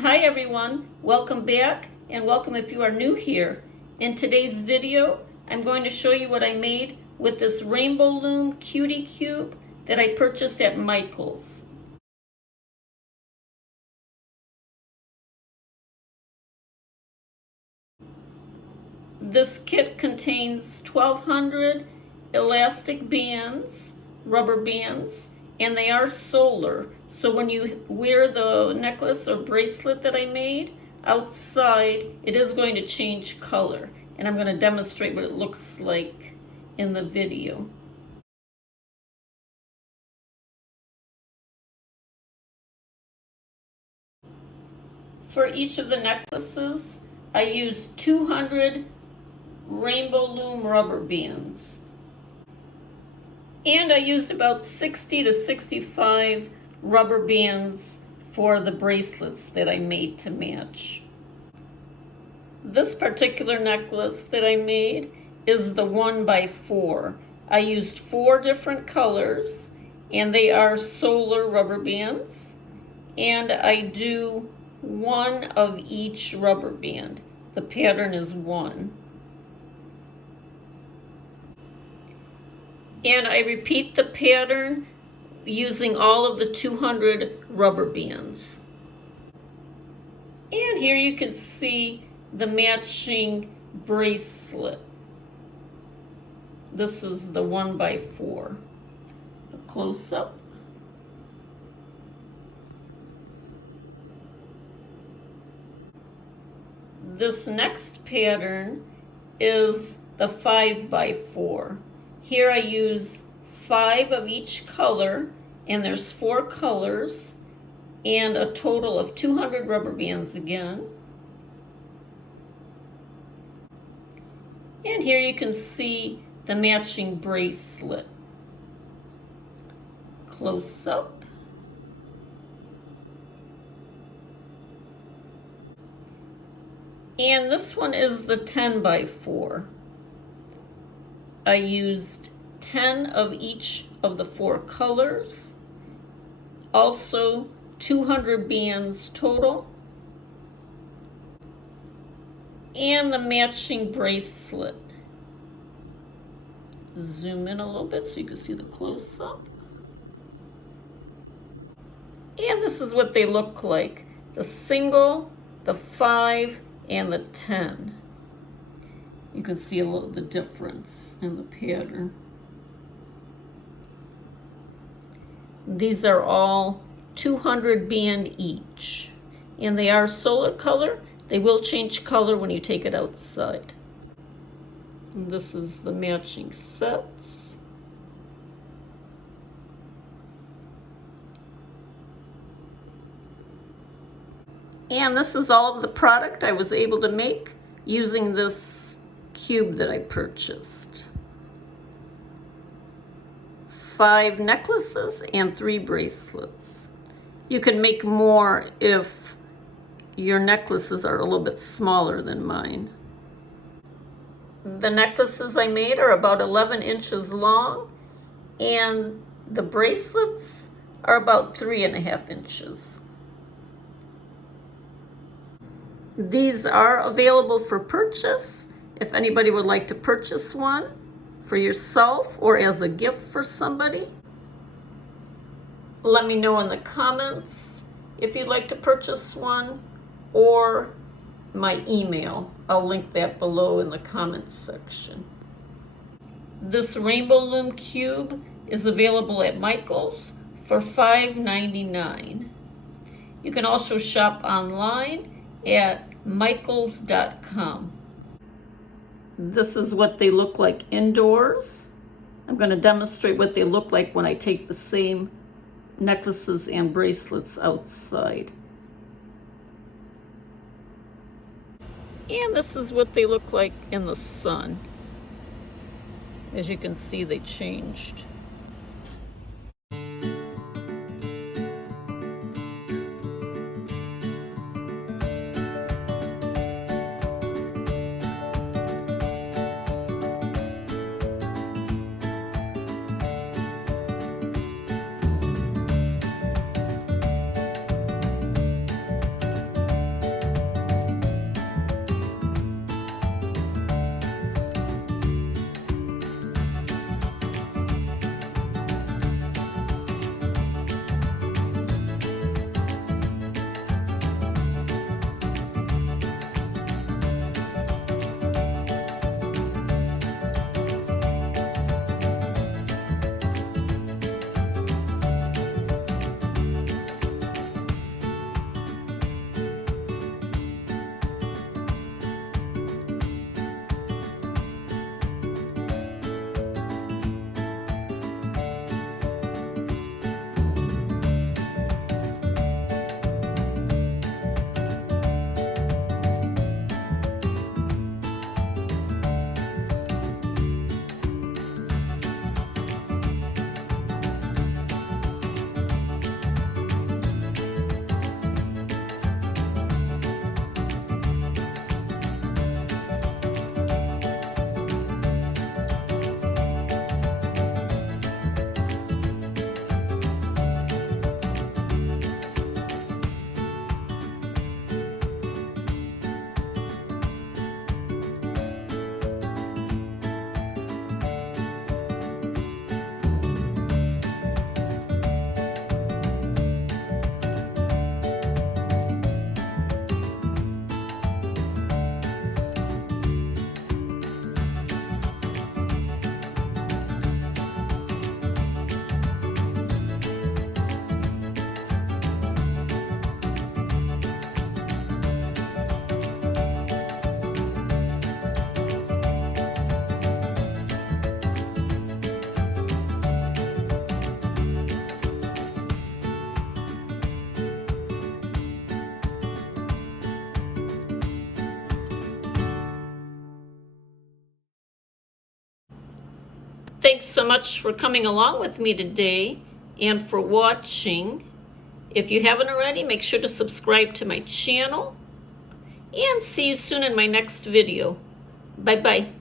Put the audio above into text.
Hi everyone, welcome back and welcome if you are new here. In today's video, I'm going to show you what I made with this Rainbow Loom Cutie Cube that I purchased at Michael's. This kit contains 1,200 elastic bands, rubber bands, and they are solar. So when you wear the necklace or bracelet that I made outside, it is going to change color. And I'm going to demonstrate what it looks like in the video. For each of the necklaces, I used 200 Rainbow Loom rubber bands. And I used about 60 to 65 rubber bands for the bracelets that I made to match. This particular necklace that I made is the 1x4. I used 4 different colors and they are solar rubber bands, and I do 1 of each rubber band. The pattern is 1. And I repeat the pattern using all of the 200 rubber bands. And here you can see the matching bracelet. This is the 1x4. The close-up. This next pattern is the 5x4. Here I use 5 of each color, and there's 4 colors, and a total of 200 rubber bands again. And here you can see the matching bracelet. Close up. And this one is the 10x4. I used 10 of each of the 4 colors, also 200 bands total, and the matching bracelet. Zoom in a little bit so you can see the close-up. And this is what they look like: the single, the 5, and the 10. You can see a little the difference in the pattern. These are all 200 band each, and they are solar color. They will change color when you take it outside. And this is the matching sets. And this is all of the product I was able to make using this cube that I purchased. 5 necklaces and 3 bracelets. You can make more if your necklaces are a little bit smaller than mine. The necklaces I made are about 11 inches long, and the bracelets are about 3.5 inches. These are available for purchase if anybody would like to purchase one for yourself or as a gift for somebody. Let me know in the comments if you'd like to purchase one, or my email. I'll link that below in the comments section. This Rainbow Loom Cube is available at Michael's for $5.99. You can also shop online at michaels.com. This is what they look like indoors. I'm going to demonstrate what they look like when I take the same necklaces and bracelets outside. And this is what they look like in the sun. As you can see, they changed. Thanks so much for coming along with me today and for watching. If you haven't already, make sure to subscribe to my channel, and see you soon in my next video. Bye-bye.